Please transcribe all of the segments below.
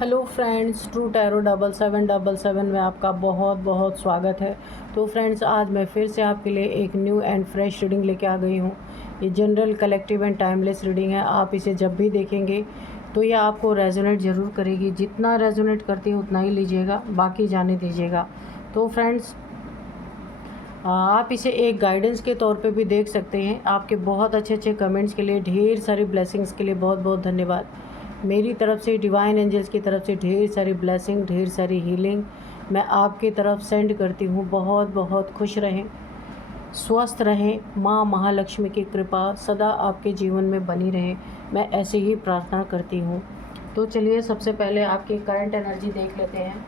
Hello friends, true tarot 7777 में आपका बहुत बहुत स्वागत है। तो फ्रेंड्स, आज मैं फिर से आपके लिए एक न्यू एंड फ्रेश रीडिंग लेके आ गई हूँ। ये general, collective and timeless reading है। आप इसे जब भी देखेंगे तो ये आपको रेजोनेट ज़रूर करेगी। जितना रेजोनेट करती है उतना ही लीजिएगा, बाकी जाने दीजिएगा। तो फ्रेंड्स, आप इसे एक गाइडेंस के तौर पे भी देख सकते हैं। आपके बहुत अच्छे अच्छे कमेंट्स के लिए, ढेर सारी ब्लेसिंग्स के लिए बहुत बहुत धन्यवाद। मेरी तरफ से, डिवाइन एंजल्स की तरफ से ढेर सारी ब्लेसिंग, ढेर सारी हीलिंग मैं आपकी तरफ सेंड करती हूँ। बहुत बहुत खुश रहें, स्वस्थ रहें। माँ महालक्ष्मी की कृपा सदा आपके जीवन में बनी रहे, मैं ऐसे ही प्रार्थना करती हूँ। तो चलिए, सबसे पहले आपकी करंट एनर्जी देख लेते हैं।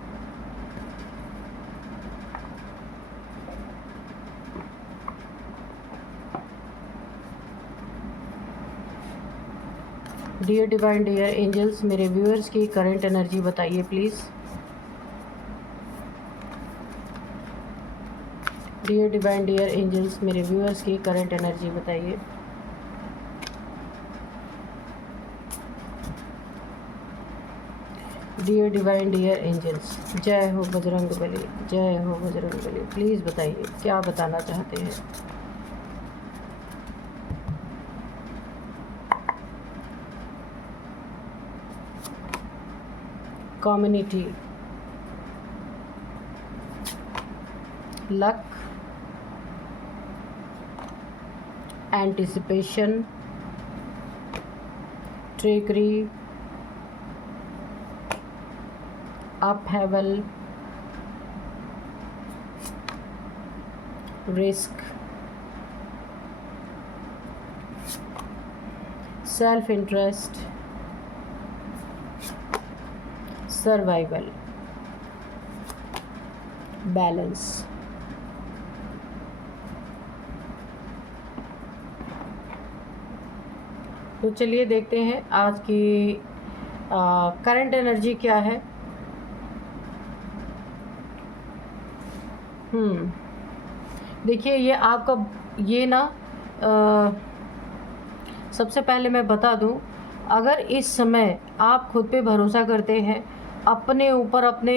डियर डिवाइन, डियर एंजल्स, मेरे व्यूअर्स की करंट एनर्जी बताइए please. Dear divine, dear angels, मेरे व्यूअर्स की करंट एनर्जी बताइए। डियर डिवाइन, डियर एंजल्स, जय हो बजरंग बली, जय हो बजरंग बली। प्लीज़ बताइए क्या बताना चाहते हैं। Community, luck, anticipation, trickery, upheaval, risk, self interest, survival, balance. तो चलिए देखते हैं आज की करंट एनर्जी क्या है। देखिए, ये आपका ये ना सबसे पहले मैं बता दूं, अगर इस समय आप खुद पे भरोसा करते हैं, अपने ऊपर, अपने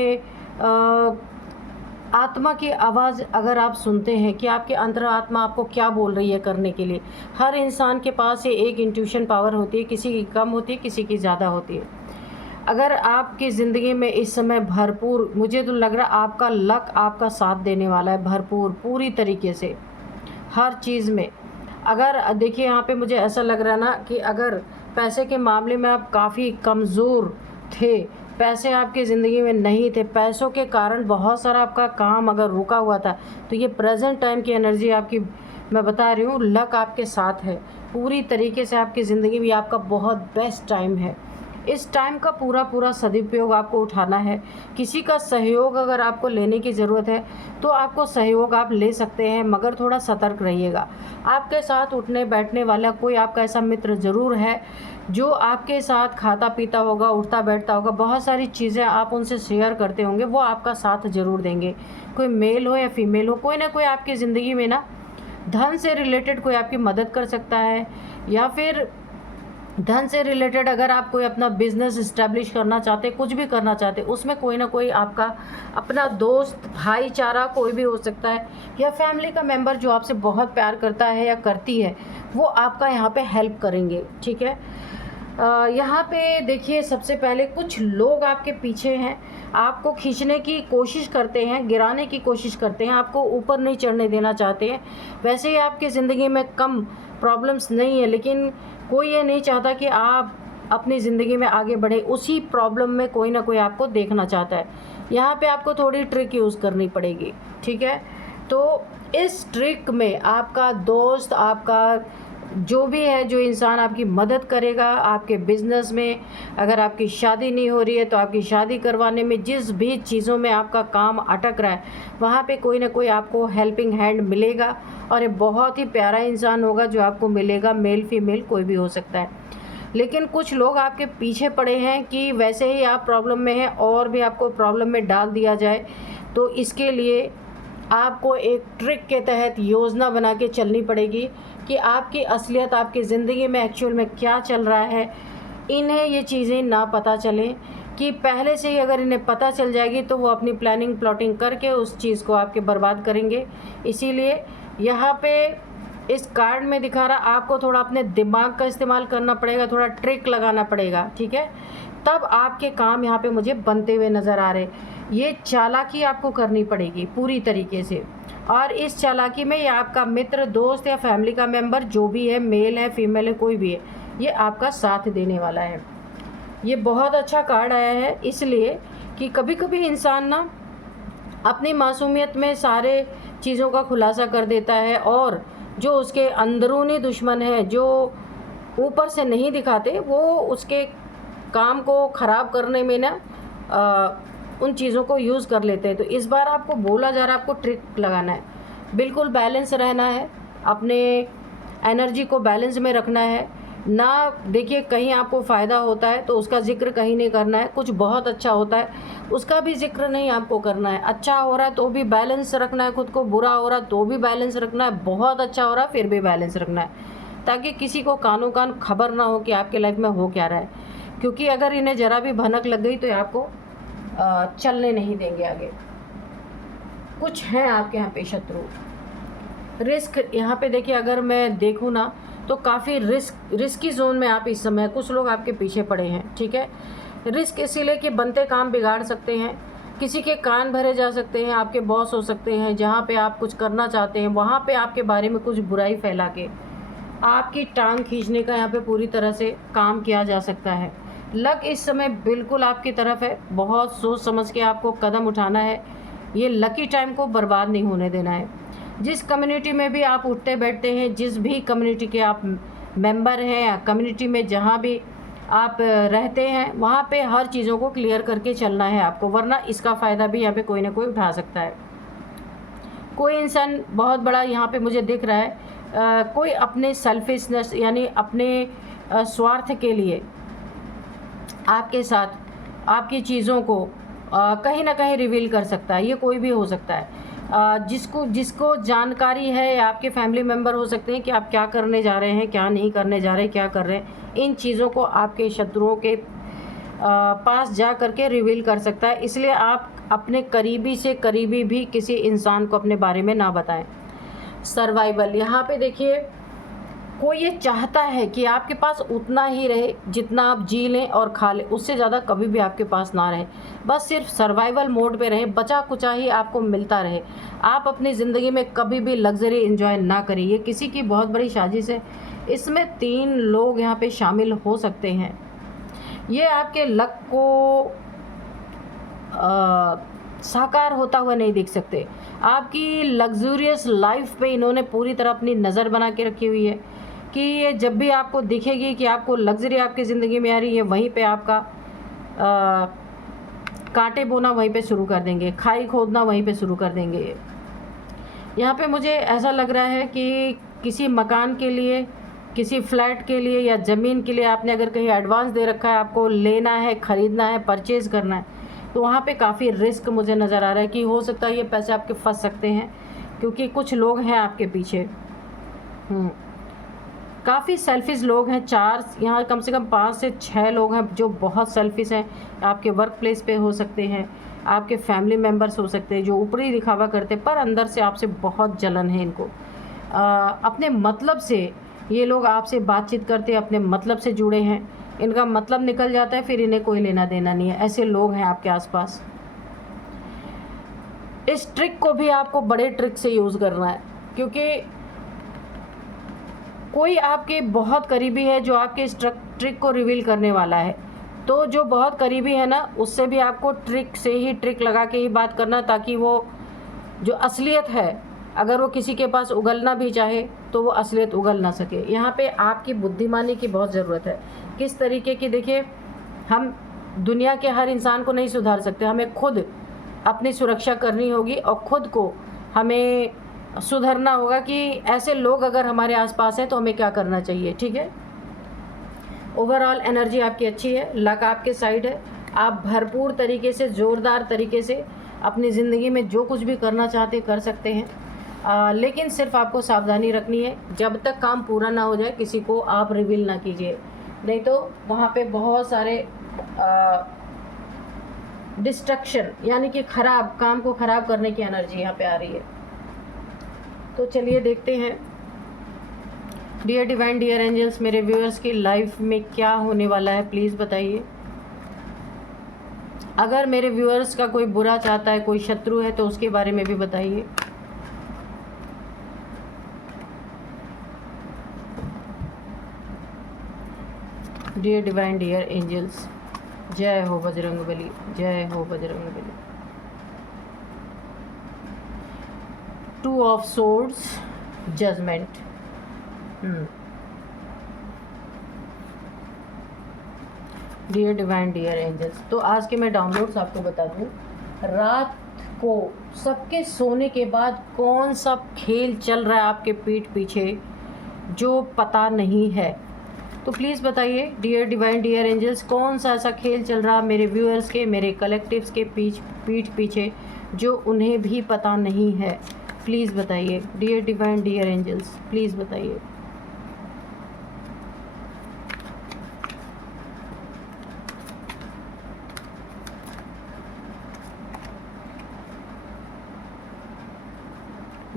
आत्मा की आवाज़ अगर आप सुनते हैं कि आपकी अंतरात्मा आपको क्या बोल रही है करने के लिए। हर इंसान के पास ये एक इंट्यूशन पावर होती है, किसी की कम होती है, किसी की ज़्यादा होती है। अगर आपकी ज़िंदगी में इस समय भरपूर, मुझे तो लग रहा आपका लक आपका साथ देने वाला है भरपूर, पूरी तरीके से हर चीज़ में। अगर देखिए, यहाँ पे मुझे ऐसा लग रहा है ना कि अगर पैसे के मामले में आप काफ़ी कमज़ोर थे, पैसे आपकी ज़िंदगी में नहीं थे, पैसों के कारण बहुत सारा आपका काम अगर रुका हुआ था, तो ये प्रेजेंट टाइम की एनर्जी आपकी, मैं बता रही हूँ, लक आपके साथ है पूरी तरीके से। आपकी ज़िंदगी में आपका बहुत बेस्ट टाइम है। इस टाइम का पूरा पूरा सदुपयोग आपको उठाना है। किसी का सहयोग अगर आपको लेने की ज़रूरत है तो आपको सहयोग आप ले सकते हैं, मगर थोड़ा सतर्क रहिएगा। आपके साथ उठने बैठने वाला कोई आपका ऐसा मित्र ज़रूर है जो आपके साथ खाता पीता होगा, उठता बैठता होगा, बहुत सारी चीज़ें आप उनसे शेयर करते होंगे, वो आपका साथ ज़रूर देंगे। कोई मेल हो या फीमेल हो, कोई ना कोई आपकी ज़िंदगी में ना धन से रिलेटेड कोई आपकी मदद कर सकता है, या फिर धन से रिलेटेड अगर आप कोई अपना बिजनेस इस्टेब्लिश करना चाहते, कुछ भी करना चाहते, उसमें कोई ना कोई आपका अपना दोस्त, भाईचारा कोई भी हो सकता है, या फैमिली का मेंबर जो आपसे बहुत प्यार करता है या करती है, वो आपका यहाँ पे हेल्प करेंगे। ठीक है, यहाँ पे देखिए, सबसे पहले कुछ लोग आपके पीछे हैं, आपको खींचने की कोशिश करते हैं, गिराने की कोशिश करते हैं, आपको ऊपर नहीं चढ़ने देना चाहते हैं। वैसे ही आपकी ज़िंदगी में कम प्रॉब्लम्स नहीं है, लेकिन कोई ये नहीं चाहता कि आप अपनी ज़िंदगी में आगे बढ़े। उसी प्रॉब्लम में कोई ना कोई आपको देखना चाहता है। यहाँ पे आपको थोड़ी ट्रिक यूज़ करनी पड़ेगी। ठीक है, तो इस ट्रिक में आपका दोस्त, आपका जो भी है, जो इंसान आपकी मदद करेगा आपके बिज़नेस में, अगर आपकी शादी नहीं हो रही है तो आपकी शादी करवाने में, जिस भी चीज़ों में आपका काम अटक रहा है, वहाँ पे कोई ना कोई आपको हेल्पिंग हैंड मिलेगा। और ये बहुत ही प्यारा इंसान होगा जो आपको मिलेगा, मेल फीमेल कोई भी हो सकता है। लेकिन कुछ लोग आपके पीछे पड़े हैं कि वैसे ही आप प्रॉब्लम में हैं और भी आपको प्रॉब्लम में डाल दिया जाए। तो इसके लिए आपको एक ट्रिक के तहत योजना बना के चलनी पड़ेगी कि आपकी असलियत, आपकी ज़िंदगी में एक्चुअल में क्या चल रहा है, इन्हें ये चीज़ें ना पता चलें। कि पहले से ही अगर इन्हें पता चल जाएगी तो वो अपनी प्लानिंग प्लॉटिंग करके उस चीज़ को आपके बर्बाद करेंगे। इसीलिए यहाँ पे इस कार्ड में दिखा रहा आपको थोड़ा अपने दिमाग का इस्तेमाल करना पड़ेगा, थोड़ा ट्रिक लगाना पड़ेगा, ठीक है, तब आपके काम यहाँ पे मुझे बनते हुए नज़र आ रहे। ये चालाकी आपको करनी पड़ेगी पूरी तरीके से, और इस चालाकी में ये आपका मित्र, दोस्त या फैमिली का मेंबर जो भी है, मेल है फीमेल है कोई भी है, ये आपका साथ देने वाला है। ये बहुत अच्छा कार्ड आया है इसलिए कि कभी कभी इंसान ना अपनी मासूमियत में सारे चीज़ों का खुलासा कर देता है, और जो उसके अंदरूनी दुश्मन है जो ऊपर से नहीं दिखाते, वो उसके काम को ख़राब करने में ना उन चीज़ों को यूज़ कर लेते हैं। तो इस बार आपको बोला जा रहा है आपको ट्रिक लगाना है, बिल्कुल बैलेंस रहना है, अपने एनर्जी को बैलेंस में रखना है ना। देखिए कहीं आपको फ़ायदा होता है तो उसका जिक्र कहीं नहीं करना है, कुछ बहुत अच्छा होता है उसका भी जिक्र नहीं आपको करना है। अच्छा हो रहा है तो भी बैलेंस रखना है खुद को, बुरा हो रहा है तो भी बैलेंस रखना है, बहुत अच्छा हो रहा है फिर भी बैलेंस रखना है, ताकि किसी को कानों कान खबर ना हो कि आपके लाइफ में हो क्या रहा है। क्योंकि अगर इन्हें ज़रा भी भनक लग गई तो ये आपको चलने नहीं देंगे आगे। कुछ हैं आपके यहाँ पे शत्रु। रिस्क यहाँ पे देखिए, अगर मैं देखूँ ना तो काफ़ी रिस्की जोन में आप इस समय, कुछ लोग आपके पीछे पड़े हैं, ठीक है। रिस्क इसीलिए कि बनते काम बिगाड़ सकते हैं, किसी के कान भरे जा सकते हैं, आपके बॉस हो सकते हैं, जहाँ पे आप कुछ करना चाहते हैं वहाँ पे आपके बारे में कुछ बुराई फैला के आपकी टांग खींचने का यहाँ पे पूरी तरह से काम किया जा सकता है। लक इस समय बिल्कुल आपकी तरफ है, बहुत सोच समझ के आपको कदम उठाना है, ये लकी टाइम को बर्बाद नहीं होने देना है। जिस कम्युनिटी में भी आप उठते बैठते हैं, जिस भी कम्युनिटी के आप मेंबर हैं या कम्युनिटी में जहाँ भी आप रहते हैं, वहाँ पे हर चीज़ों को क्लियर करके चलना है आपको, वरना इसका फ़ायदा भी यहाँ पे कोई ना कोई उठा सकता है। कोई इंसान बहुत बड़ा यहाँ पे मुझे दिख रहा है, कोई अपने सेल्फिशनेस यानी अपने स्वार्थ के लिए आपके साथ आपकी चीज़ों को कहीं ना कहीं रिवील कर सकता है। ये कोई भी हो सकता है, जिसको जानकारी है, या आपके फैमिली मेम्बर हो सकते हैं कि आप क्या करने जा रहे हैं, क्या नहीं करने जा रहे, क्या कर रहे हैं। इन चीज़ों को आपके शत्रुओं के पास जा करके रिवील कर सकता है। इसलिए आप अपने करीबी से करीबी भी किसी इंसान को अपने बारे में ना बताएं। सर्वाइवल यहाँ पे देखिए, कोई ये चाहता है कि आपके पास उतना ही रहे जितना आप जी लें और खा लें, उससे ज़्यादा कभी भी आपके पास ना रहे, बस सिर्फ सर्वाइवल मोड पे रहे, बचा कुचा ही आपको मिलता रहे। आप अपनी ज़िंदगी में कभी भी लग्जरी एंजॉय ना करें। ये किसी की बहुत बड़ी साजिश है। इसमें 3 लोग यहाँ पे शामिल हो सकते हैं। ये आपके लक को साकार होता हुआ नहीं दिख सकते। आपकी लग्जूरियस लाइफ पे इन्होंने पूरी तरह अपनी नज़र बना के रखी हुई है कि ये जब भी आपको दिखेगी कि आपको लग्जरी आपकी ज़िंदगी में आ रही है, वहीं पे आपका कांटे बोना वहीं पे शुरू कर देंगे, खाई खोदना वहीं पे शुरू कर देंगे। यहाँ पे मुझे ऐसा लग रहा है कि किसी मकान के लिए, किसी फ्लैट के लिए या ज़मीन के लिए आपने अगर कहीं एडवांस दे रखा है, आपको लेना है, ख़रीदना है, परचेज़ करना है, तो वहाँ पे काफ़ी रिस्क मुझे नज़र आ रहा है कि हो सकता है ये पैसे आपके फंस सकते हैं, क्योंकि कुछ लोग हैं आपके पीछे। काफ़ी सेल्फिश लोग हैं। 4 यहाँ कम से कम 5 से 6 लोग हैं जो बहुत सेल्फिश हैं। आपके वर्क प्लेस पे हो सकते हैं, आपके फैमिली मेम्बर्स हो सकते हैं, जो ऊपरी दिखावा करते पर अंदर से आपसे बहुत जलन है इनको। अपने मतलब से ये लोग आपसे बातचीत करते, अपने मतलब से जुड़े हैं, इनका मतलब निकल जाता है, फिर इन्हें कोई लेना देना नहीं है। ऐसे लोग हैं आपके आसपास। इस ट्रिक को भी आपको बड़े ट्रिक से यूज़ करना है, क्योंकि कोई आपके बहुत करीबी है जो आपके इस ट्रिक को रिवील करने वाला है। तो जो बहुत करीबी है ना, उससे भी आपको ट्रिक से ही, ट्रिक लगा के ही बात करना, ताकि वो जो असलियत है, अगर वो किसी के पास उगलना भी चाहे तो वो असलियत उगल ना सके। यहाँ पे आपकी बुद्धिमानी की बहुत ज़रूरत है। किस तरीके की, देखिए, हम दुनिया के हर इंसान को नहीं सुधार सकते, हमें खुद अपनी सुरक्षा करनी होगी और ख़ुद को हमें सुधरना होगा कि ऐसे लोग अगर हमारे आसपास हैं तो हमें क्या करना चाहिए, ठीक है। ओवरऑल एनर्जी आपकी अच्छी है, लक आपके साइड है, आप भरपूर तरीके से, ज़ोरदार तरीके से अपनी ज़िंदगी में जो कुछ भी करना चाहते कर सकते हैं। लेकिन सिर्फ आपको सावधानी रखनी है, जब तक काम पूरा ना हो जाए किसी को आप रिवील ना कीजिए, नहीं तो वहाँ पे बहुत सारे डिस्ट्रक्शन यानी कि ख़राब काम को ख़राब करने की एनर्जी यहाँ पे आ रही है। तो चलिए देखते हैं डियर डिवाइन डियर एंजल्स, मेरे व्यूअर्स की लाइफ में क्या होने वाला है, प्लीज़ बताइए। अगर मेरे व्यूअर्स का कोई बुरा चाहता है, कोई शत्रु है, तो उसके बारे में भी बताइए। डियर डिवाइन डियर एंजल्स, जय हो बजरंगबली, जय हो Bajrangbali. Two of swords, judgement. Dear divine dear angels, तो आज के मैं डाउनलोड्स आपको बता दूं। रात को सबके सोने के बाद कौन सा खेल चल रहा है आपके पीठ पीछे जो पता नहीं है, तो प्लीज़ बताइए डियर डिवाइन डियर एंजल्स, कौन सा ऐसा खेल चल रहा मेरे व्यूअर्स के, मेरे कलेक्टिव्स के पीठ पीछे जो उन्हें भी पता नहीं है। प्लीज़ बताइए dear divine dear angels, please बताइए।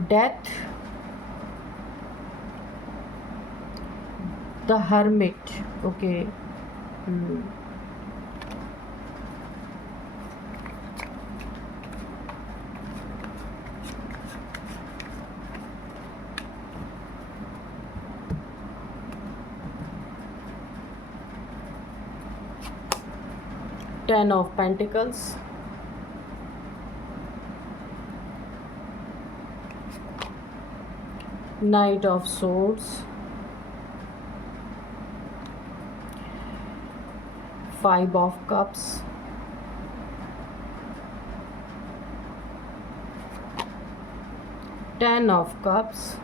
Death, the hermit, okay. Ten of pentacles, knight of swords, five of cups, ten of cups,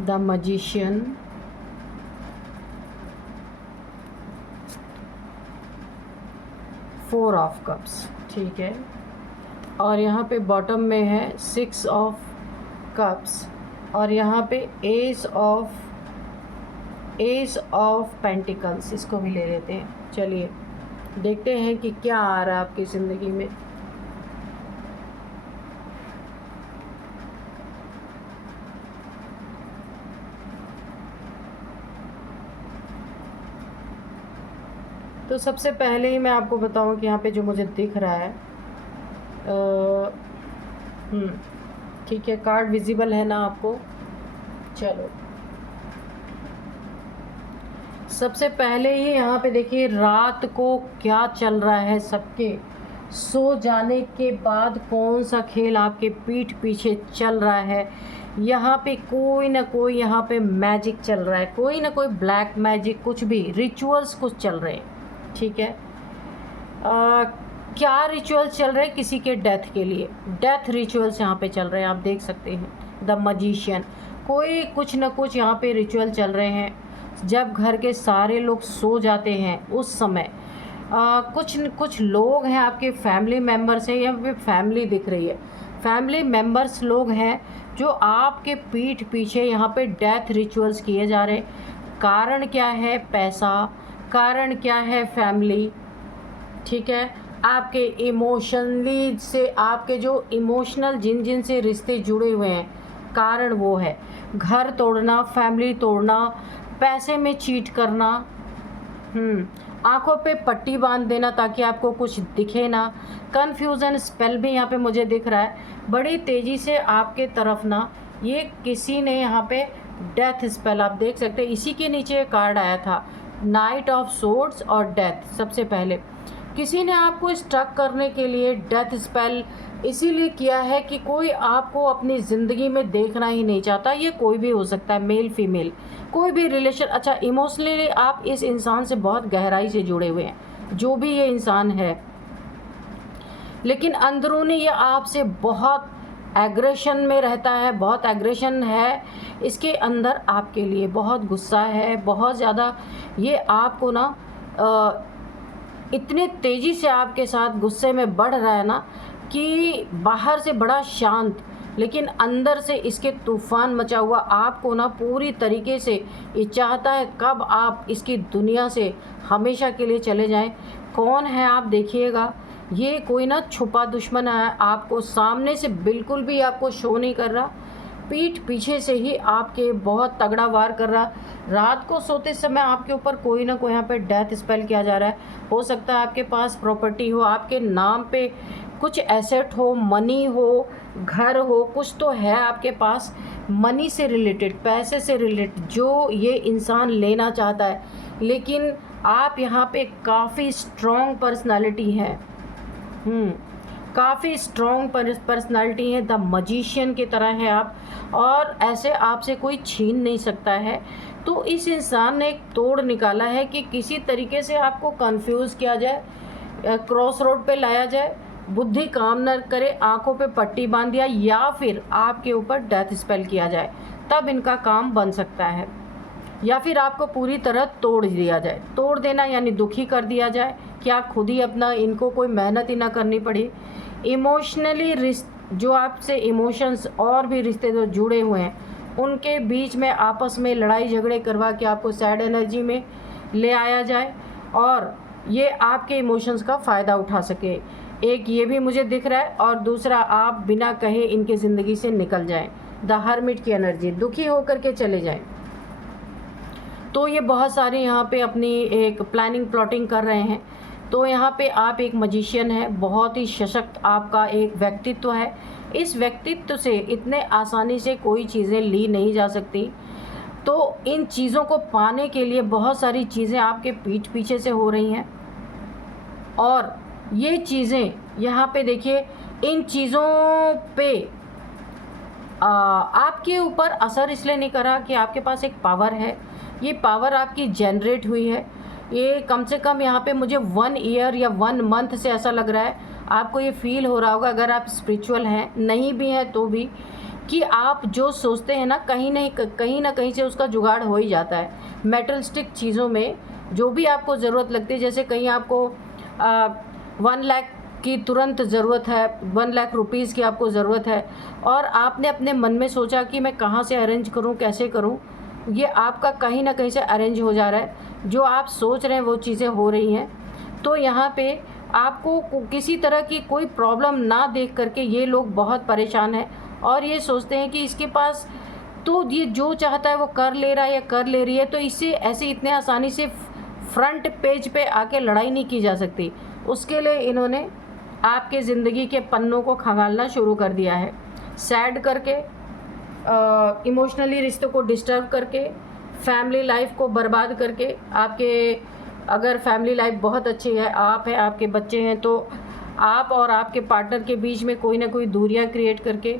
the magician, four of cups, ठीक है। और यहाँ पे बॉटम में है सिक्स ऑफ कप्स, और यहाँ पे एस ऑफ पेंटिकल्स, इसको भी ले लेते हैं। चलिए देखते हैं कि क्या आ रहा है आपकी ज़िंदगी में। तो सबसे पहले ही मैं आपको बताऊं कि यहाँ पे जो मुझे दिख रहा है, ठीक है, कार्ड विजिबल है ना आपको। चलो सबसे पहले ही यहाँ पे देखिए रात को क्या चल रहा है, सबके सो जाने के बाद कौन सा खेल आपके पीठ पीछे चल रहा है। यहाँ पे कोई ना कोई यहाँ पे मैजिक चल रहा है, कोई ना कोई ब्लैक मैजिक, कुछ भी रिचुअल्स कुछ चल रहे हैं, ठीक है। क्या रिचुअल चल रहे हैं, किसी के डेथ के लिए डेथ रिचुअल्स यहाँ पे चल रहे हैं, आप देख सकते हैं। द मैजिशियन, कोई कुछ ना कुछ यहाँ पे रिचुअल चल रहे हैं। जब घर के सारे लोग सो जाते हैं उस समय कुछ लोग हैं, आपके फैमिली मेम्बर्स हैं, या फिर फैमिली दिख रही है, फैमिली मेम्बर्स लोग हैं जो आपके पीठ पीछे यहाँ पे डेथ रिचुअल्स किए जा रहे हैं। कारण क्या है, पैसा, कारण क्या है, फैमिली, ठीक है। आपके इमोशनली से, आपके जो इमोशनल जिन से रिश्ते जुड़े हुए हैं, कारण वो है घर तोड़ना, फैमिली तोड़ना, पैसे में चीट करना, आंखों पे पट्टी बांध देना ताकि आपको कुछ दिखे ना, कन्फ्यूज़न स्पेल भी यहाँ पे मुझे दिख रहा है बड़ी तेज़ी से आपके तरफ ना। ये किसी ने यहाँ पे डेथ स्पेल, आप देख सकते हैं, इसी के नीचे कार्ड आया था, नाइट ऑफ सोर्ड्स और डेथ। सबसे पहले किसी ने आपको स्ट्रक करने के लिए डेथ स्पेल इसीलिए किया है कि कोई आपको अपनी ज़िंदगी में देखना ही नहीं चाहता। ये कोई भी हो सकता है, मेल फीमेल, कोई भी रिलेशन। अच्छा, इमोशनली आप इस इंसान से बहुत गहराई से जुड़े हुए हैं, जो भी ये इंसान है, लेकिन अंदरूनी ये आपसे बहुत एग्रेशन में रहता है, बहुत एग्रेशन है इसके अंदर आपके लिए, बहुत गुस्सा है, बहुत ज़्यादा। ये आपको ना इतने तेज़ी से आपके साथ गुस्से में बढ़ रहा है ना कि बाहर से बड़ा शांत, लेकिन अंदर से इसके तूफ़ान मचा हुआ आपको ना पूरी तरीके से ये चाहता है कब आप इसकी दुनिया से हमेशा के लिए चले जाएं। कौन है आप देखिएगा, ये कोई ना छुपा दुश्मन है, आपको सामने से बिल्कुल भी आपको शो नहीं कर रहा, पीठ पीछे से ही आपके बहुत तगड़ा वार कर रहा। रात को सोते समय आपके ऊपर कोई ना कोई यहाँ पे डेथ स्पेल किया जा रहा है। हो सकता है आपके पास प्रॉपर्टी हो, आपके नाम पे कुछ एसेट हो, मनी हो, घर हो, कुछ तो है आपके पास मनी से रिलेटेड, पैसे से रिलेटेड, जो ये इंसान लेना चाहता है। लेकिन आप यहाँ पे काफ़ी स्ट्रॉन्ग पर्सनालिटी हैं, काफ़ी स्ट्रॉन्ग पर्सनालिटी है, द मजिशियन की तरह है आप, और ऐसे आपसे कोई छीन नहीं सकता है। तो इस इंसान ने एक तोड़ निकाला है कि किसी तरीके से आपको कंफ्यूज किया जाए, क्रॉस रोड पे लाया जाए, बुद्धि काम न करे, आंखों पे पट्टी बांध दिया, या फिर आपके ऊपर डेथ स्पेल किया जाए, तब इनका काम बन सकता है। या फिर आपको पूरी तरह तोड़ दिया जाए। तोड़ देना यानी दुखी कर दिया जाए कि आप खुद ही अपना, इनको कोई मेहनत ही ना करनी पड़ी। इमोशनली जो आपसे इमोशंस और भी रिश्ते जो जुड़े हुए हैं, उनके बीच में आपस में लड़ाई झगड़े करवा के आपको सैड एनर्जी में ले आया जाए और ये आपके इमोशंस का फ़ायदा उठा सके। एक ये भी मुझे दिख रहा है, और दूसरा आप बिना कहे इनके ज़िंदगी से निकल जाएं। द हर्मिट की एनर्जी, दुखी होकर के चले जाएं। तो ये बहुत सारे यहाँ पे अपनी एक प्लानिंग प्लॉटिंग कर रहे हैं। तो यहाँ पे आप एक मजिशियन है, बहुत ही सशक्त आपका एक व्यक्तित्व है। इस व्यक्तित्व से इतने आसानी से कोई चीज़ें ली नहीं जा सकती। तो इन चीज़ों को पाने के लिए बहुत सारी चीज़ें आपके पीठ पीछे से हो रही हैं, और ये चीज़ें यहाँ पे देखिए, इन चीज़ों पे आपके ऊपर असर इसलिए नहीं करा कि आपके पास एक पावर है, ये पावर आपकी जनरेट हुई है। ये कम से कम यहाँ पे मुझे 1 ईयर या 1 मंथ से ऐसा लग रहा है, आपको ये फील हो रहा होगा अगर आप स्पिरिचुअल हैं, नहीं भी हैं तो भी, कि आप जो सोचते हैं ना, कहीं ना कहीं से उसका जुगाड़ हो ही जाता है। मेटलिस्टिक चीज़ों में जो भी आपको ज़रूरत लगती है, जैसे कहीं आपको 1 लाख की तुरंत ज़रूरत है, 1 लाख रुपीज़ की आपको ज़रूरत है, और आपने अपने मन में सोचा कि मैं कहाँ से अरेंज करूँ, कैसे करूँ, ये आपका कहीं ना कहीं से अरेंज हो जा रहा है। जो आप सोच रहे हैं वो चीज़ें हो रही हैं। तो यहाँ पे आपको किसी तरह की कोई प्रॉब्लम ना देख करके ये लोग बहुत परेशान हैं, और ये सोचते हैं कि इसके पास तो ये जो चाहता है वो कर ले रहा है या कर ले रही है, तो इससे ऐसे इतने आसानी से फ्रंट पेज पे आके लड़ाई नहीं की जा सकती। उसके लिए इन्होंने आपके ज़िंदगी के पन्नों को खंगालना शुरू कर दिया है, सैड करके, इमोशनली रिश्तों को डिस्टर्ब करके, फैमिली लाइफ को बर्बाद करके। आपके अगर फैमिली लाइफ बहुत अच्छी है, आप हैं, आपके बच्चे हैं, तो आप और आपके पार्टनर के बीच में कोई ना कोई दूरियां क्रिएट करके,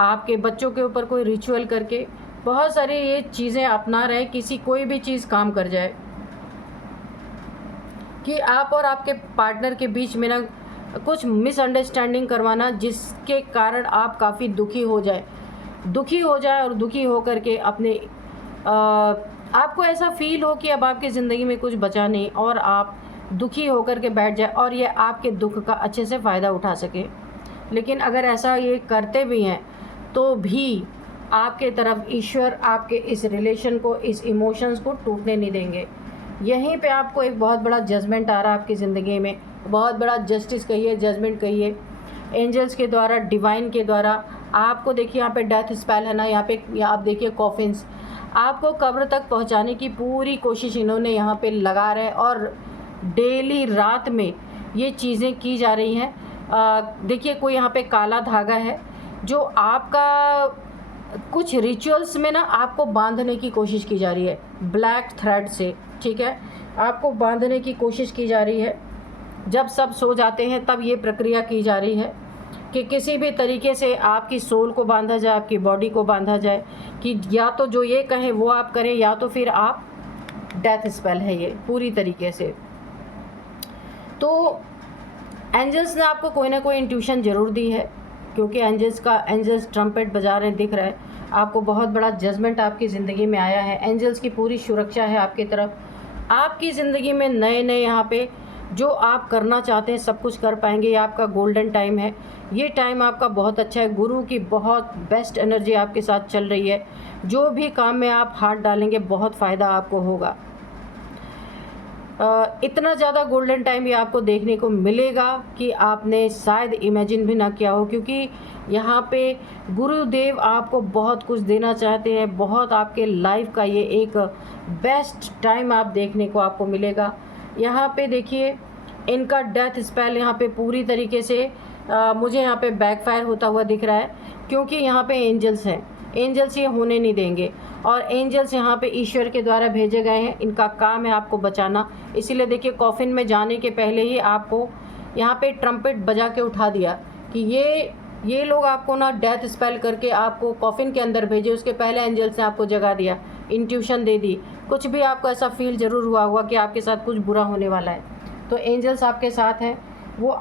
आपके बच्चों के ऊपर कोई रिचुअल करके, बहुत सारी ये चीज़ें अपना रहे, किसी कोई भी चीज़ काम कर जाए कि आप और आपके पार्टनर के बीच में ना कुछ मिसअंडरस्टैंडिंग करवाना, जिसके कारण आप काफ़ी दुखी हो जाए और दुखी हो करके अपने आपको ऐसा फील हो कि अब आपकी ज़िंदगी में कुछ बचा नहीं, और आप दुखी होकर के बैठ जाए और ये आपके दुख का अच्छे से फ़ायदा उठा सके। लेकिन अगर ऐसा ये करते भी हैं तो भी आपके तरफ ईश्वर आपके इस रिलेशन को, इस इमोशंस को टूटने नहीं देंगे। यहीं पे आपको एक बहुत बड़ा जजमेंट आ रहा है आपकी ज़िंदगी में, बहुत बड़ा जस्टिस कहिए, जजमेंट कहिए, एंजल्स के द्वारा, डिवाइन के द्वारा। आपको देखिए यहाँ पे डेथ स्पेल है ना, यहाँ पे आप देखिए कॉफिन्स, आपको कब्र तक पहुँचाने की पूरी कोशिश इन्होंने यहाँ पे लगा रहे, और डेली रात में ये चीज़ें की जा रही हैं। देखिए कोई यहाँ पे काला धागा है जो आपका कुछ रिचुअल्स में ना आपको बांधने की कोशिश की जा रही है, ब्लैक थ्रेड से, ठीक है, आपको बांधने की कोशिश की जा रही है। जब सब सो जाते हैं तब ये प्रक्रिया की जा रही है कि किसी भी तरीके से आपकी सोल को बांधा जाए, आपकी बॉडी को बांधा जाए, कि या तो जो ये कहें वो आप करें, या तो फिर आप डेथ स्पेल है ये पूरी तरीके से। तो एंजल्स ने आपको कोई ना कोई इंट्यूशन ज़रूर दी है, क्योंकि एंजल्स ट्रम्पेट बजा रहे दिख रहा है। आपको बहुत बड़ा जजमेंट आपकी ज़िंदगी में आया है, एंजल्स की पूरी सुरक्षा है आपकी तरफ। आपकी ज़िंदगी में नए नए यहाँ पे जो आप करना चाहते हैं सब कुछ कर पाएंगे। ये आपका गोल्डन टाइम है, ये टाइम आपका बहुत अच्छा है। गुरु की बहुत बेस्ट एनर्जी आपके साथ चल रही है। जो भी काम में आप हाथ डालेंगे बहुत फ़ायदा आपको होगा। इतना ज़्यादा गोल्डन टाइम ये आपको देखने को मिलेगा कि आपने शायद इमेजिन भी ना किया हो, क्योंकि यहाँ पे गुरुदेव आपको बहुत कुछ देना चाहते हैं। बहुत आपके लाइफ का ये एक बेस्ट टाइम आप देखने को आपको मिलेगा। यहाँ पे देखिए इनका डेथ स्पेल यहाँ पे पूरी तरीके से मुझे यहाँ पे बैकफायर होता हुआ दिख रहा है, क्योंकि यहाँ पे एंजल्स हैं। एंजल्स ये होने नहीं देंगे, और एंजल्स यहाँ पे ईश्वर के द्वारा भेजे गए हैं। इनका काम है आपको बचाना। इसीलिए देखिए कॉफिन में जाने के पहले ही आपको यहाँ पे ट्रम्पेट बजा के उठा दिया कि ये लोग आपको ना डेथ स्पेल करके आपको कॉफिन के अंदर भेजे। उसके पहले एंजल्स ने आपको जगा दिया, इंट्यूशन दे दी। कुछ भी आपको ऐसा फील ज़रूर हुआ होगा कि आपके साथ कुछ बुरा होने वाला है, तो एंजल्स आपके साथ हैं, वो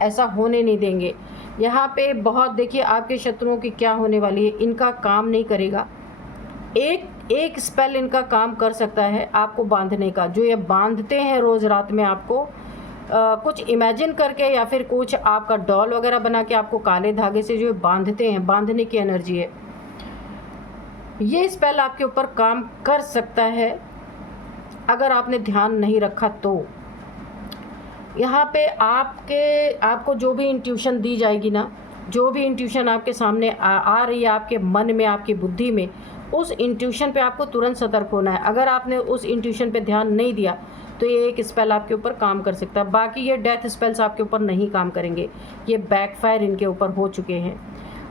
ऐसा होने नहीं देंगे। यहाँ पे बहुत देखिए आपके शत्रुओं की क्या होने वाली है। इनका काम नहीं करेगा। एक स्पेल इनका काम कर सकता है आपको बांधने का। जो ये बांधते हैं रोज़ रात में आपको कुछ इमेजिन करके, या फिर कुछ आपका डॉल वगैरह बना के आपको काले धागे से जो बांधते हैं, बांधने की एनर्जी है। ये स्पेल आपके ऊपर काम कर सकता है अगर आपने ध्यान नहीं रखा तो। यहाँ पे आपको जो भी इंट्यूशन दी जाएगी ना, जो भी इंट्यूशन आपके सामने आ रही है, आपके मन में, आपकी बुद्धि में, उस इंट्यूशन पे आपको तुरंत सतर्क होना है। अगर आपने उस इंट्यूशन पे ध्यान नहीं दिया तो ये एक स्पेल आपके ऊपर काम कर सकता है। बाकी ये डेथ स्पेल्स आपके ऊपर नहीं काम करेंगे। ये बैकफायर इनके ऊपर हो चुके हैं,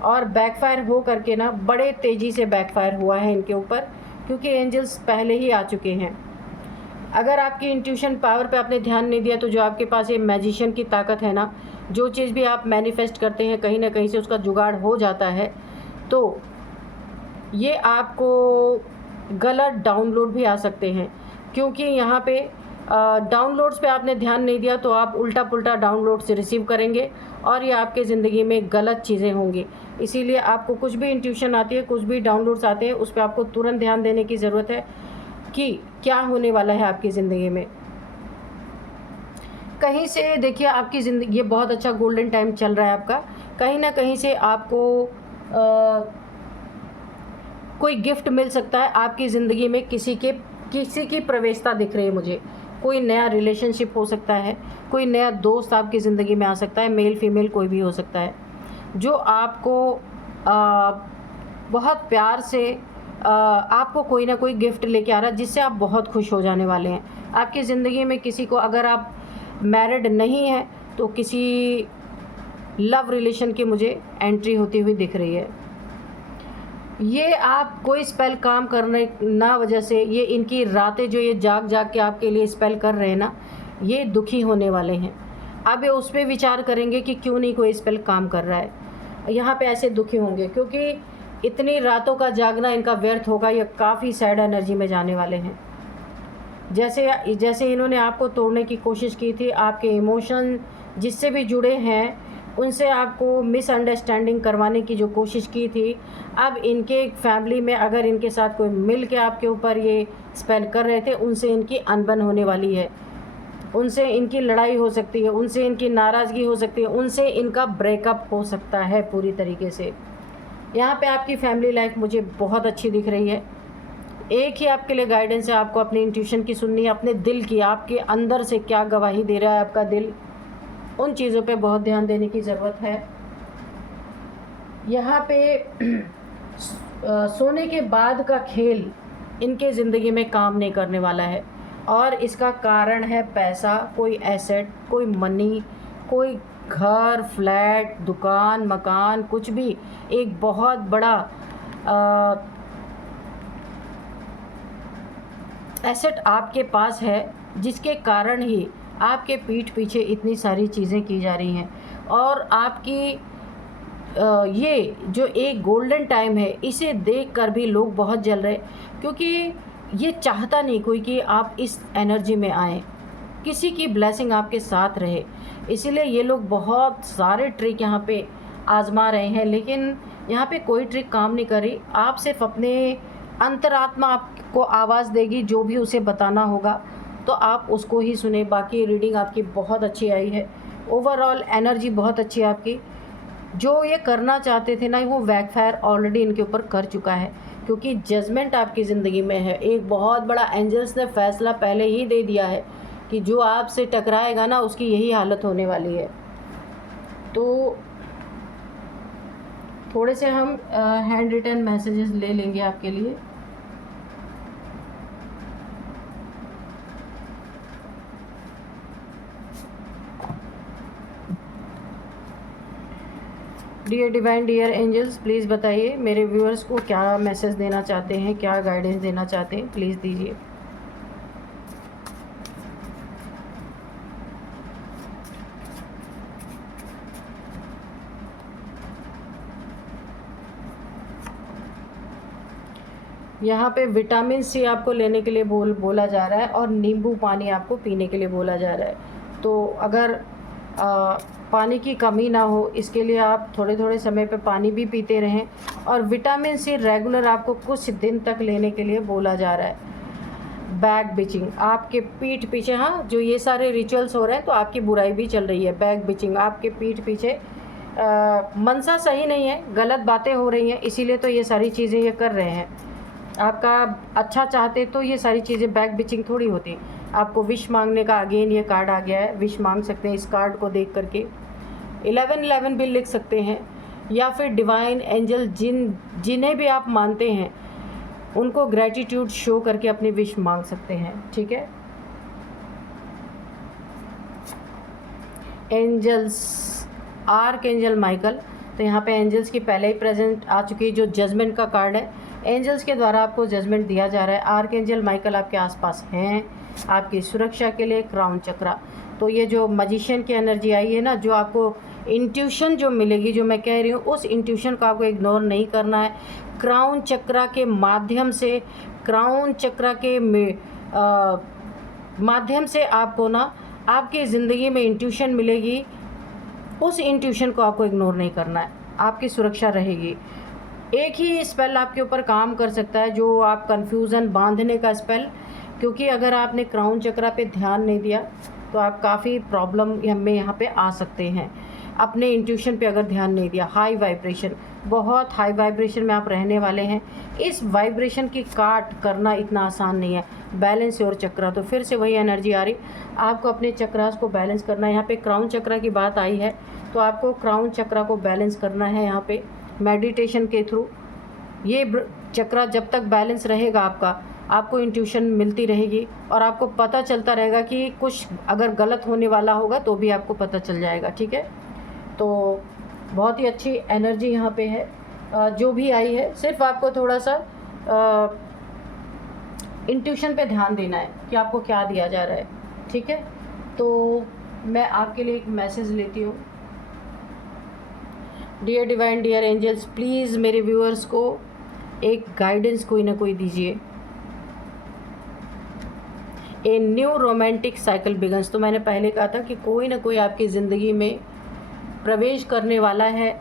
और बैकफायर हो करके ना बड़े तेज़ी से बैकफायर हुआ है इनके ऊपर, क्योंकि एंजल्स पहले ही आ चुके हैं। अगर आपकी इंट्यूशन पावर पे आपने ध्यान नहीं दिया तो जो आपके पास ये मैजिशियन की ताकत है ना, जो चीज़ भी आप मैनिफेस्ट करते हैं कहीं ना कहीं से उसका जुगाड़ हो जाता है। तो ये आपको गलत डाउनलोड भी आ सकते हैं, क्योंकि यहाँ पे डाउनलोड्स पे आपने ध्यान नहीं दिया तो आप उल्टा पुल्टा डाउनलोड से रिसीव करेंगे, और ये आपके ज़िंदगी में गलत चीज़ें होंगी। इसीलिए आपको कुछ भी इंट्यूशन आती है, कुछ भी डाउनलोड्स आते हैं, उस पर आपको तुरंत ध्यान देने की ज़रूरत है कि क्या होने वाला है आपकी ज़िंदगी में। कहीं से देखिए आपकी ज़िंदगी, ये बहुत अच्छा गोल्डन टाइम चल रहा है आपका। कहीं ना कहीं से आपको कोई गिफ्ट मिल सकता है आपकी ज़िंदगी में। किसी की प्रवेशता दिख रही है मुझे। कोई नया रिलेशनशिप हो सकता है, कोई नया दोस्त आपकी ज़िंदगी में आ सकता है, मेल फीमेल कोई भी हो सकता है, जो आपको बहुत प्यार से आपको कोई ना कोई गिफ्ट लेके आ रहा है, जिससे आप बहुत खुश हो जाने वाले हैं। आपकी ज़िंदगी में किसी को, अगर आप मैरिड नहीं हैं तो किसी लव रिलेशन की मुझे एंट्री होती हुई दिख रही है। ये आप कोई स्पेल काम करने ना वजह से, ये इनकी रातें जो ये जाग जाग के आपके लिए स्पेल कर रहे हैं ना, ये दुखी होने वाले हैं। अब ये उस पर विचार करेंगे कि क्यों नहीं कोई स्पेल काम कर रहा है। यहाँ पे ऐसे दुखी होंगे क्योंकि इतनी रातों का जागना इनका व्यर्थ होगा। ये काफ़ी सैड एनर्जी में जाने वाले हैं। जैसे इन्होंने आपको तोड़ने की कोशिश की थी, आपके इमोशन जिससे भी जुड़े हैं उनसे आपको मिसअंडरस्टैंडिंग करवाने की जो कोशिश की थी, अब इनके फैमिली में अगर इनके साथ कोई मिल के आपके ऊपर ये स्पेल कर रहे थे, उनसे इनकी अनबन होने वाली है, उनसे इनकी लड़ाई हो सकती है, उनसे इनकी नाराज़गी हो सकती है, उनसे इनका ब्रेकअप हो सकता है पूरी तरीके से। यहाँ पे आपकी फैमिली लाइफ मुझे बहुत अच्छी दिख रही है। एक ही आपके लिए गाइडेंस है, आपको अपनी इंट्यूशन की सुननी है, अपने दिल की, आपके अंदर से क्या गवाही दे रहा है आपका दिल, उन चीज़ों पे बहुत ध्यान देने की ज़रूरत है। यहाँ पे सोने के बाद का खेल इनके ज़िंदगी में काम नहीं करने वाला है, और इसका कारण है पैसा, कोई एसेट, कोई मनी, कोई घर, फ्लैट, दुकान, मकान, कुछ भी एक बहुत बड़ा एसेट आपके पास है, जिसके कारण ही आपके पीठ पीछे इतनी सारी चीज़ें की जा रही हैं। और आपकी ये जो एक गोल्डन टाइम है, इसे देखकर भी लोग बहुत जल रहे, क्योंकि ये चाहता नहीं कोई कि आप इस एनर्जी में आएँ, किसी की ब्लेसिंग आपके साथ रहे। इसीलिए ये लोग बहुत सारे ट्रिक यहाँ पे आजमा रहे हैं, लेकिन यहाँ पे कोई ट्रिक काम नहीं कर रही। आप सिर्फ अपने अंतरात्मा आपको आवाज़ देगी, जो भी उसे बताना होगा तो आप उसको ही सुने। बाकी रीडिंग आपकी बहुत अच्छी आई है, ओवरऑल एनर्जी बहुत अच्छी है आपकी। जो ये करना चाहते थे ना, वो बैकफायर ऑलरेडी इनके ऊपर कर चुका है, क्योंकि जजमेंट आपकी ज़िंदगी में है। एक बहुत बड़ा एंजल्स ने फैसला पहले ही दे दिया है कि जो आपसे टकराएगा ना, उसकी यही हालत होने वाली है। तो थोड़े से हम हैंड रिटन मैसेजेस ले लेंगे आपके लिए। Dear divine, dear angels, please बताइए मेरे व्यूअर्स को क्या मैसेज देना चाहते हैं, क्या गाइडेंस देना चाहते हैं, प्लीज़ दीजिए। यहाँ पे विटामिन सी आपको लेने के लिए बोला जा रहा है, और नींबू पानी आपको पीने के लिए बोला जा रहा है। तो अगर पानी की कमी ना हो, इसके लिए आप थोड़े थोड़े समय पे पानी भी पीते रहें, और विटामिन सी रेगुलर आपको कुछ दिन तक लेने के लिए बोला जा रहा है। बैक बिचिंग आपके पीठ पीछे, हाँ, जो ये सारे रिचुअल्स हो रहे हैं तो आपकी बुराई भी चल रही है। बैक बिचिंग आपके पीठ पीछे मनसा सही नहीं है, गलत बातें हो रही हैं, इसीलिए तो ये सारी चीज़ें ये कर रहे हैं। आपका अच्छा चाहते तो ये सारी चीज़ें बैक बिचिंग थोड़ी होती। आपको विश मांगने का अगेन ये कार्ड आ गया है, विश मांग सकते हैं इस कार्ड को देख करके। 1111 भी लिख सकते हैं, या फिर डिवाइन एंजल जिन्हें भी आप मानते हैं उनको ग्रैटिट्यूड शो करके अपनी विश मांग सकते हैं, ठीक है। एंजल्स, आर्क एंजल माइकल, तो यहाँ पे एंजल्स की पहले ही प्रेजेंट आ चुकी है, जो जजमेंट का कार्ड है। एंजल्स के द्वारा आपको जजमेंट दिया जा रहा है। आर्क एंजल माइकल आपके आसपास हैं आपकी सुरक्षा के लिए। क्राउन चक्रा, तो ये जो मजिशियन की एनर्जी आई है ना, जो आपको इंट्यूशन जो मिलेगी, जो मैं कह रही हूँ, उस इंट्यूशन को आपको इग्नोर नहीं करना है। क्राउन चक्रा के माध्यम से, क्राउन चक्रा के माध्यम से आपको ना आपकी ज़िंदगी में इंट्यूशन मिलेगी। उस इंट्यूशन को आपको इग्नोर नहीं करना है, आपकी सुरक्षा रहेगी। एक ही स्पेल आपके ऊपर काम कर सकता है, जो आप कंफ्यूजन बांधने का स्पेल, क्योंकि अगर आपने क्राउन चक्रा पे ध्यान नहीं दिया तो आप काफ़ी प्रॉब्लम में यहाँ पे आ सकते हैं। अपने इंट्यूशन पे अगर ध्यान नहीं दिया, हाई वाइब्रेशन, बहुत हाई वाइब्रेशन में आप रहने वाले हैं। इस वाइब्रेशन की काट करना इतना आसान नहीं है। बैलेंस योर चक्रा, तो फिर से वही एनर्जी आ रही, आपको अपने चक्रास को बैलेंस करना है। यहाँ पे क्राउन चक्रा की बात आई है, तो आपको क्राउन चक्रा को बैलेंस करना है यहाँ पे मेडिटेशन के थ्रू। ये चक्रा जब तक बैलेंस रहेगा आपको इंट्यूशन मिलती रहेगी, और आपको पता चलता रहेगा कि कुछ अगर गलत होने वाला होगा तो भी आपको पता चल जाएगा, ठीक है। तो बहुत ही अच्छी एनर्जी यहाँ पे है जो भी आई है। सिर्फ आपको थोड़ा सा इंट्यूशन पे ध्यान देना है कि आपको क्या दिया जा रहा है, ठीक है। तो मैं आपके लिए एक मैसेज लेती हूँ। Dear divine, dear angels, please मेरे व्यूअर्स को एक गाइडेंस कोई ना कोई दीजिए। A new romantic cycle begins, तो मैंने पहले कहा था कि कोई ना कोई आपकी ज़िंदगी में प्रवेश करने वाला है।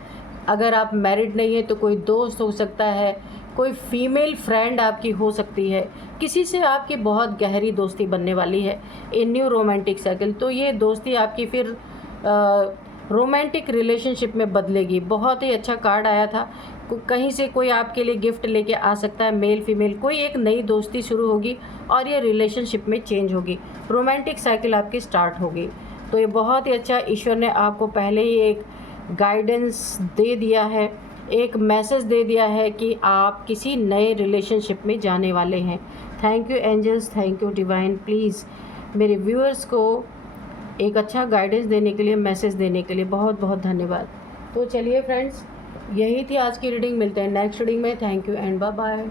अगर आप मैरिड नहीं है तो कोई दोस्त हो सकता है, कोई फीमेल फ्रेंड आपकी हो सकती है, किसी से आपकी बहुत गहरी दोस्ती बनने वाली है। ए न्यू रोमांटिक साइकिल, तो ये दोस्ती आपकी फिर रोमांटिक रिलेशनशिप में बदलेगी। बहुत ही अच्छा कार्ड आया था। कहीं से कोई आपके लिए गिफ्ट लेके आ सकता है, मेल फीमेल, कोई एक नई दोस्ती शुरू होगी और ये रिलेशनशिप में चेंज होगी, रोमांटिक साइकिल आपकी स्टार्ट होगी। तो ये बहुत ही अच्छा, ईश्वर ने आपको पहले ही एक गाइडेंस दे दिया है, एक मैसेज दे दिया है कि आप किसी नए रिलेशनशिप में जाने वाले हैं। Thank you angels, thank you divine. Please मेरे व्यूअर्स को एक अच्छा गाइडेंस देने के लिए, मैसेज देने के लिए बहुत बहुत धन्यवाद। तो चलिए फ्रेंड्स, यही थी आज की रीडिंग। मिलते हैं नेक्स्ट रीडिंग में। Thank you and bye bye.